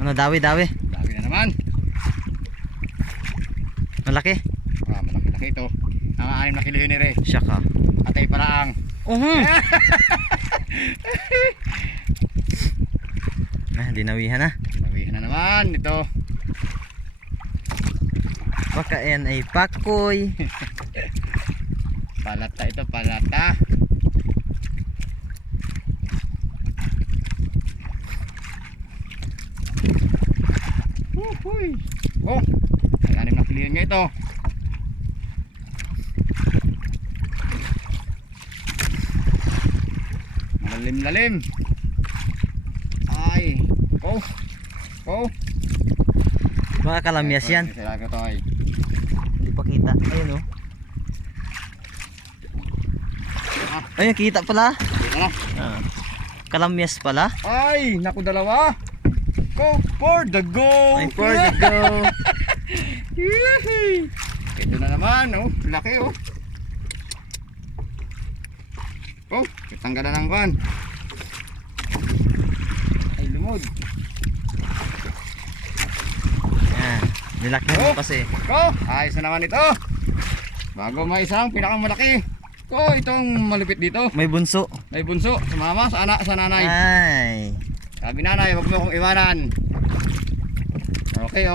Ano, dawi. Dami na naman. Malaki. Malaki-laki ito. Ang 6 na kilo yun eh. Siya ka. Atay paraang. Dinawihan na. Sabihin na naman ito. Baka yan ay pakoy. Palata ito, palata. Uy. Oh, ang 6 na kilo yun nga ito. Malalim-lalim. Ay, oh. Baka kalamyas yan. Sila ko to ay. Hindi pa kita. Ayun oh. Ayun, kita pala. Dito na. Kalamyas pala. Ay, naku dalawa. Go for the go. Ay, for the go. Ito na naman, oh. Laki, oh. Oh, tanggalan ng kwan. Ay, lumod. Yan. Nilaki mo kasi. Ko, ayos na naman ito. Bago may isang pinakamalaki. Ko, itong malupit dito. May bunso. May bunso, sa mama, sa anak, sa nanay. Ay. Sabi nanay, wag mo akong iwanan. Okay.